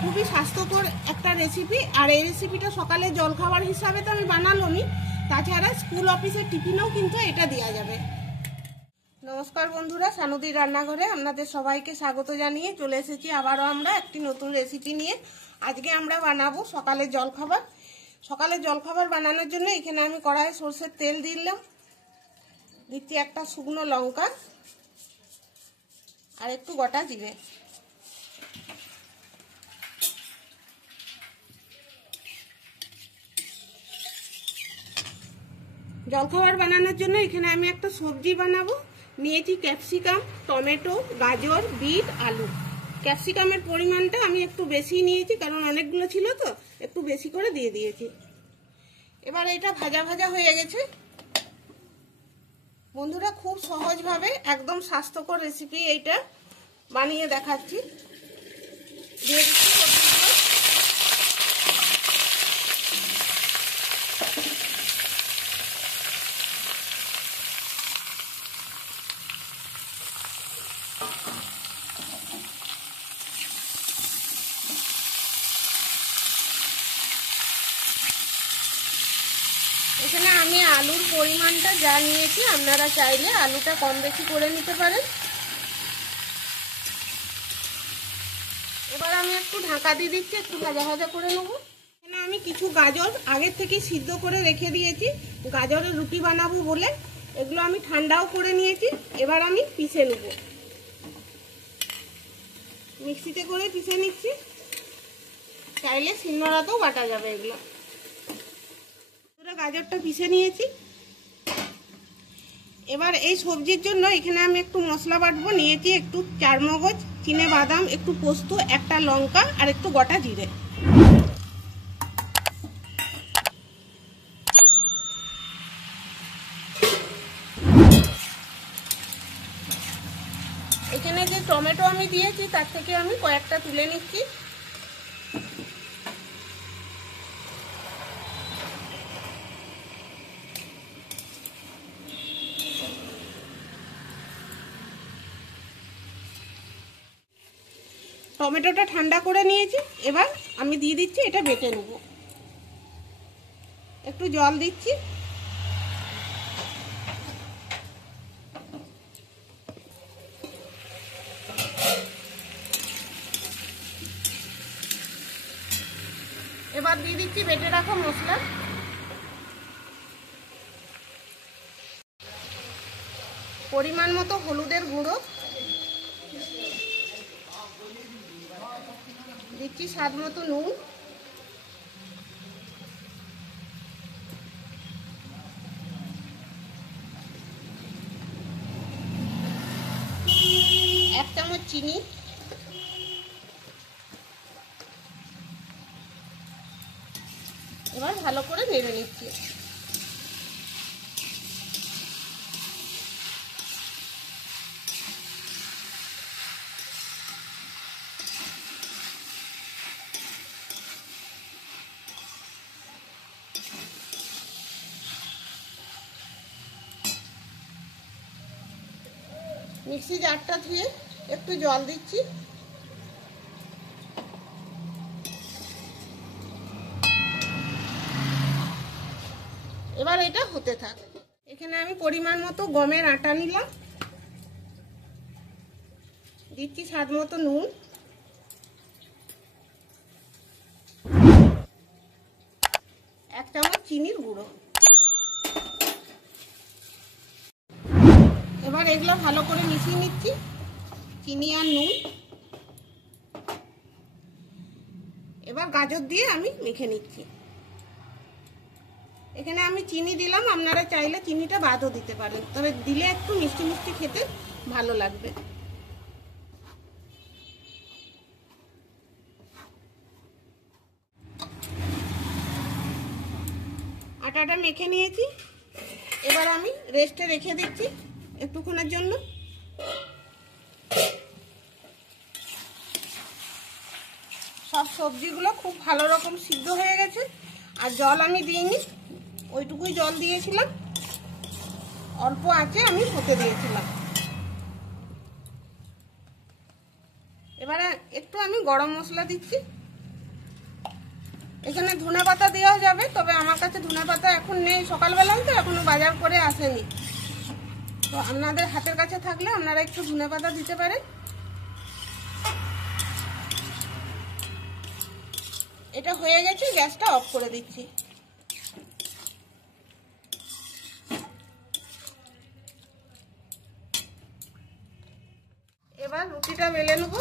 খুবই স্বাস্থ্যকর একটা রেসিপি। আর এই রেসিপিটা সকালে জলখাবার হিসাবে তো আমি বানালামই, তাছাড়া স্কুল অফিসের টিফিনেও কিন্তু এটা দেওয়া যাবে। নমস্কার বন্ধুরা, সানুদির রান্নাঘরে আপনাদের সবাইকে স্বাগত জানিয়ে চলে এসেছি আবারও আমরা একটি নতুন রেসিপি নিয়ে। আজকে আমরা বানাবো সকালের জলখাবার। সকালের জলখাবার বানানোর জন্য এখানে আমি কড়াইয়ে সরষের তেল দিলাম, দিচ্ছি একটা শুকনো লঙ্কা আর একটু গোটা জিরে। জলখাবার বানানোর জন্য এখানে আমি একটা সবজি বানাবো। নিয়েছি ক্যাপসিকাম, টমেটো, গাজর, বিট, আলু। ক্যাপসিকামের পরিমাণটা আমি একটু বেশি নিয়েছি, কারণ অনেকগুলো ছিল তো একটু বেশি করে দিয়ে দিয়েছি। এবার এটা ভাজা ভাজা হয়ে গেছে। বন্ধুরা, খুব সহজভাবে একদম স্বাস্থ্যকর রেসিপি এইটা বানিয়ে দেখাচ্ছি। দিয়ে দিচ্ছি সবজিগুলো। এখানে আমি আলুর পরিমাণটা যা নিয়েছি, আপনারা চাইলে আলুটা কম বেশি করে নিতে পারেন। এবার আমি একটু ঢাকা দিয়ে দিচ্ছি, একটু ভাজা ভাজা করে নেব। এখানে আমি কিছু গাজর আগের থেকে সিদ্ধ করে রেখে দিয়েছি, গাজরের রুটি বানাবো বলে। এগুলো আমি ঠান্ডাও করে নিয়েছি। এবার আমি পিষে নেব, মিক্সিতে করে পিষে নিচ্ছি। চাইলে শিলনোড়াতেও বাটা যাবে এগুলো। গাজরটা পিষে নিয়েছি। এবার এই সবজির জন্য এখানে আমি একটু মশলা বাটবো। নিয়েছি একটু চারমগজ, চিনে বাদাম, একটু পোস্ত, একটা লঙ্কা আর একটু গোটা জিরে। এখানে যে টমেটো আমি দিয়েছি তার থেকে আমি কয়েকটা তুলে নিচ্ছি। টমেটোটা ঠান্ডা করে নিয়েছি। এবার আমি দিয়ে দিচ্ছি, এটা বেটে নেব। একটু জল দিচ্ছি। এবার দিয়ে দিচ্ছি বেটে রাখা মশলা। পরিমাণ মতো হলুদের গুঁড়ো দিচ্ছি, স্বাদ মতো নুন, এক চামচ চিনি, এবার ভালো করে নেড়ে নিচ্ছি। মিক্সি জারটা ধুয়ে একটু জল দিচ্ছি। এবার এটা হতে থাক। এখানে আমি পরিমাণ মতো গমের আটা নিলাম, দিচ্ছি স্বাদ মতো নুন, এক চামচ চিনির গুঁড়ো। এবার এগুলো ভালো করে মিশিয়ে নিচ্ছি, চিনি আর নুন। এবার গাজর দিয়ে আমি মেখে নিচ্ছি। এখানে আমি চিনি দিলাম, আপনারা চাইলে চিনিটা বাদও দিতে পারেন, তবে দিলে একটু মিষ্টি মিষ্টি খেতে ভালো লাগবে। আটাটা মেখে নিয়েছি। এবার আমি রেস্টে রেখে দিচ্ছি একটুক্ষণের জন্য। সব সবজিগুলো খুব ভালো রকম সিদ্ধ হয়ে গেছে। আর জল আমি দিইনি, ওইটুকুই জল দিয়েছিলাম, অল্প আঁচে আমি হতে দিয়েছিলাম। এবারে একটু আমি গরম মশলা দিচ্ছি, এখানে ধনেপাতা দেওয়া যাবে, তবে আমার কাছে ধনেপাতা এখন নেই, সকালবেলায় তো এখনো বাজার করে আসেনি। তো আপনাদের হাতের কাছে থাকলে আপনারা একটু ধনেপাতা দিতে পারেন। এটা হয়ে গেছে, গ্যাসটা অফ করে দিচ্ছি। এবার রুটিটা বেলে নেব।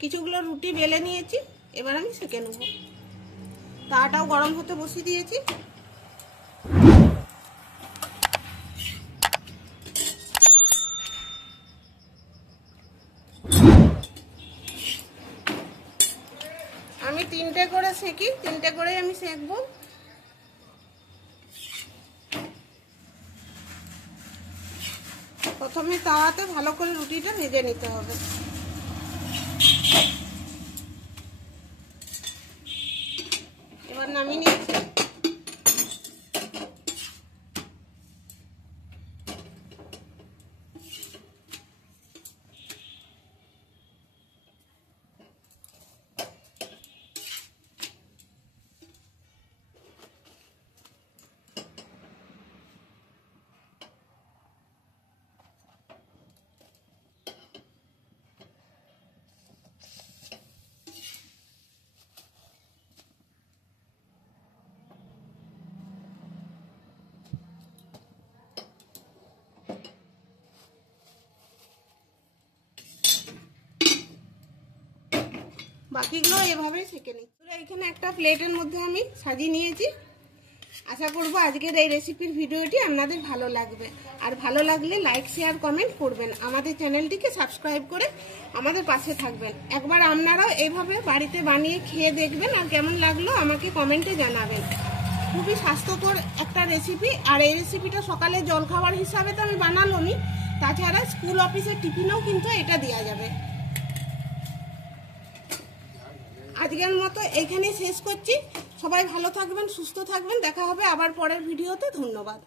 কিছুগুলো রুটি বেলে নিয়েছি, এবার আমি সেঁকে নেব। তাটাও গরম হতে বসিয়ে দিয়েছি। আমি 3টে করে সেঁকি, 3টে করেই আমি সেঁকবো। প্রথমে তাওয়াতে ভালো করে রুটিটা ভেজে নিতে হবে। এবার নামিয়ে নিচ্ছি। বাকিগুলো এভাবেই সেঁকে নিই। এখানে একটা প্লেটের মধ্যে আমি সাজিয়ে নিয়েছি। আশা করব আজকের এই রেসিপির ভিডিওটি আপনাদের ভালো লাগবে। আর ভালো লাগলে লাইক, শেয়ার, কমেন্ট করবেন। আমাদের চ্যানেলটিকে সাবস্ক্রাইব করে আমাদের পাশে থাকবেন। একবার আপনারাও এইভাবে বাড়িতে বানিয়ে খেয়ে দেখবেন, আর কেমন লাগলো আমাকে কমেন্টে জানাবেন। খুবই স্বাস্থ্যকর একটা রেসিপি, আর এই রেসিপিটা সকালে জলখাবার হিসাবে তো আমি বানালামই, তাছাড়া স্কুল অফিসের টিফিনেও কিন্তু এটা দেওয়া যাবে। আজকের মতো এইখানেই শেষ করছি। সবাই ভালো থাকবেন, সুস্থ থাকবেন। দেখা হবে আবার পরের ভিডিওতে। ধন্যবাদ।